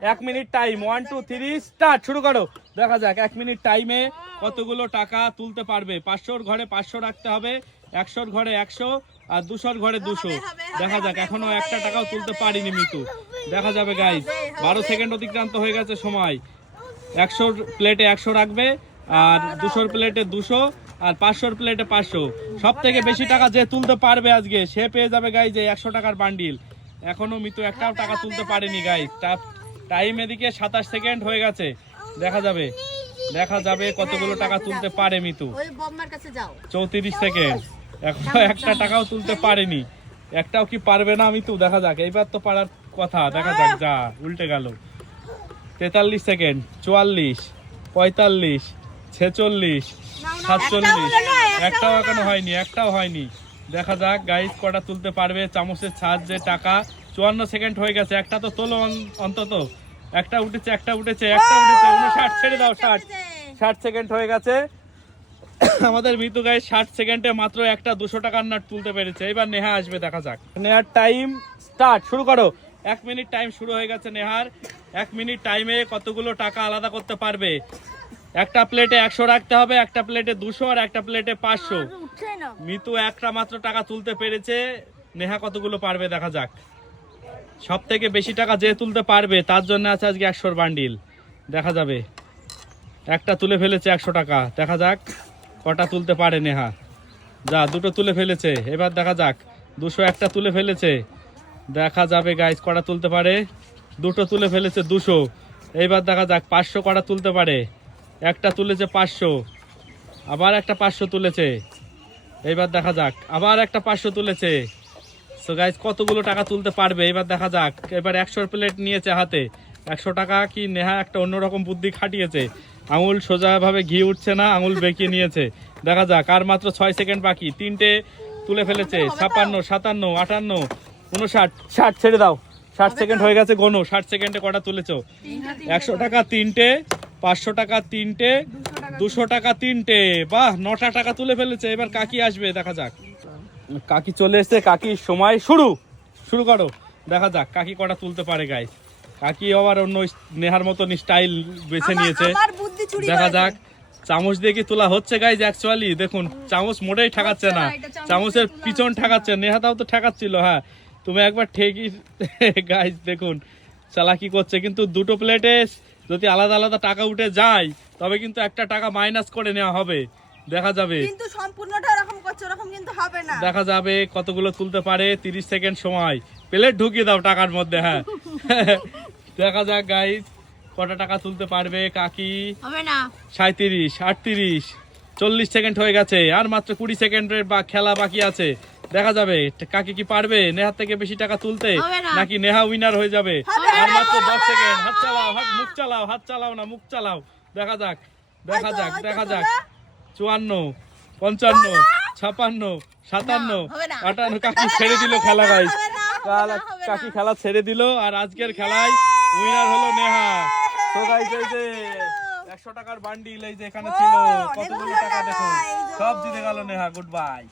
এক minute time one two three start শুরু করো। দেখা যাক এক মিনিট টাইমে কতগুলো টাকা তুলতে পারবে। পাঁচশোর ঘরে পাঁচশো রাখতে হবে একশোর ঘরে একশো আর দুশোর ঘরে দুশো। দেখা যাক এখনও একটা টাকাও তুলতে পারিনি মিতু। দেখা যাবে গাইজ বারো সেকেন্ড অতিক্রান্ত হয়ে গেছে সময়। একশোর প্লেটে একশো রাখবে আর দুশোর প্লেটে দুশো আর পাঁচশোর প্লেটে পাঁচশো। সব থেকে বেশি টাকা যে তুলতে পারবে আজকে সে পেয়ে যাবে গাই যে একশো টাকার বান্ডিল এখনও মিতু একটাও টাকা তুলতে পারেনি গাই টাইম এদিকে সাতাশ সেকেন্ড হয়ে গেছে। দেখা যাবে। দেখা যাবে কতগুলো টাকা তুলতে পারে মিতু। চৌত্রিশ সেকেন্ড। এখনও একটা টাকাও তুলতে পারেনি। একটাও কি পারবে না মিতু? দেখা যাক। এইবার তো পারার কথা। দেখা যাক যা উল্টে গেল। তেতাল্লিশ সেকেন্ড চুয়াল্লিশ পঁয়তাল্লিশ ছেচল্লিশ সাতচল্লিশ। একটাও এখনও হয়নি একটাও হয়নি। দেখা যাক গাইস কটা তুলতে পারবে। চামচের সাহায্যে টাকা। চুয়ান্ন সেকেন্ড হয়ে গেছে। একটা তো তোলো অন্তত। একটা উঠেছে একটা উঠেছে একটা উঠেছে। ষাট ছেড়ে দাও ষাট ষাট। সেকেন্ড হয়ে গেছে। আমাদের মিতু গায়ে ষাট সেকেন্ডে মাত্র একটা দুশো টাকার নাট তুলতে পেরেছে। এবার নেহা আসবে দেখা যাক। নেহার টাইম স্টার্ট শুরু করো। এক মিনিট টাইম শুরু হয়ে গেছে নেহার। এক মিনিট টাইমে কতগুলো টাকা আলাদা করতে পারবে? একটা প্লেটে একশো রাখতে হবে একটা প্লেটে দুশো আর একটা প্লেটে পাঁচশো। উঠছে না। মিতু একটা মাত্র টাকা তুলতে পেরেছে। নেহা কতগুলো পারবে দেখা যাক। সব থেকে বেশি টাকা যে তুলতে পারবে, তার জন্য আছে আজকে একশোর বান্ডিল। দেখা যাবে। একটা তুলে ফেলেছে একশো টাকা। দেখা যাক, কটা তুলতে পারে নেহা। যা, দুটো তুলে ফেলেছে। এবার দেখা যাক, দুশো একটা তুলে ফেলেছে। দেখা যাবে গাইজ কটা তুলতে পারে। দুটো তুলে ফেলেছে দুশো। এইবার দেখা যাক, পাঁচশো কটা তুলতে পারে। একটা তুলেছে পাঁচশো। আবার একটা পাঁচশো তুলেছে। এইবার দেখা যাক, আবার একটা পাঁচশো তুলেছে। সো গাইজ কতগুলো টাকা তুলতে পারবে? এবার দেখা যাক। এবার একশোর প্লেট নিয়েছে হাতে। একশো টাকা কি নেহা একটা অন্যরকম বুদ্ধি খাটিয়েছে? আঙুল সোজাভাবে ঘি উঠছে না আঙুল বেঁকিয়ে নিয়েছে। দেখা যাক আর মাত্র ছয় সেকেন্ড বাকি। তিনটে তুলে ফেলেছে। ছাপান্ন সাতান্ন আটান্ন উনষাট ষাট ছেড়ে দাও। ষাট সেকেন্ড হয়ে গেছে গোনো। ষাট সেকেন্ডে কটা তুলেছ? একশো টাকা তিনটে পাঁচশো টাকা তিনটে দুশো টাকা তিনটে। বাহ নটা টাকা তুলে ফেলেছে। এবার কাকি আসবে দেখা যাক। কাকি চলে এসছে কাকি সময় শুরু। শুরু করো। দেখা যাক কাকি কটা তুলতে পারে গাইস কাকি আবার অন্য নেহার মতন স্টাইল বেছে নিয়েছে। দেখা যাক চামচ দিয়ে কি তোলা হচ্ছে গাইজ অ্যাকচুয়ালি দেখুন চামচ মোটেই ঠেকাচ্ছে না। চামচের পিছন ঠেকাচ্ছে। নেহাতাও তো ঠেকাচ্ছিল হ্যাঁ। তুমি একবার ঠেকি গাইজ দেখুন চালাকি করছে। কিন্তু দুটো প্লেটে যদি আলাদা আলাদা টাকা উঠে যায় তবে কিন্তু একটা টাকা মাইনাস করে নেওয়া হবে। দেখা যাবে। কিন্তু সম্পূর্ণটা করছে ওরকম কিন্তু হবে না। দেখা যাবে কতগুলো তুলতে পারে তিরিশ সেকেন্ড সময়। প্লেট ঢুকিয়ে দাও টাকার মধ্যে হ্যাঁ। দেখা যাক গাইজ কটা টাকা তুলতে পারবে কাকি? হবে না। সাঁত্রিশ আটত্রিশ চল্লিশ সেকেন্ড হয়ে গেছে আর মাত্র কুড়ি সেকেন্ডের বা খেলা বাকি আছে। দেখা যাবে কাকি কি পারবে নেহার থেকে বেশি টাকা তুলতে নাকি নেহা উইনার হয়ে যাবে? আর মাত্র দশ সেকেন্ড হাত চালাও হাত মুখ চালাও হাত চালাও না মুখ চালাও। দেখা যাক দেখা যাক দেখা যাক। চুয়ান্ন পঞ্চান্ন। ছাপান্ন সাতান্ন আটান্ন কাকি ছেড়ে দিল খেলা গাইস। না। কাকি খেলা ছেড়ে দিল আর আজকের খেলায় উইনার হলো নেহা। তো গাইস এই যে একশো টাকার বান্ডিল এই যে এখানে ছিল ও, কতগুলো টাকা যে। সব জিতে গেল নেহা গুড বাই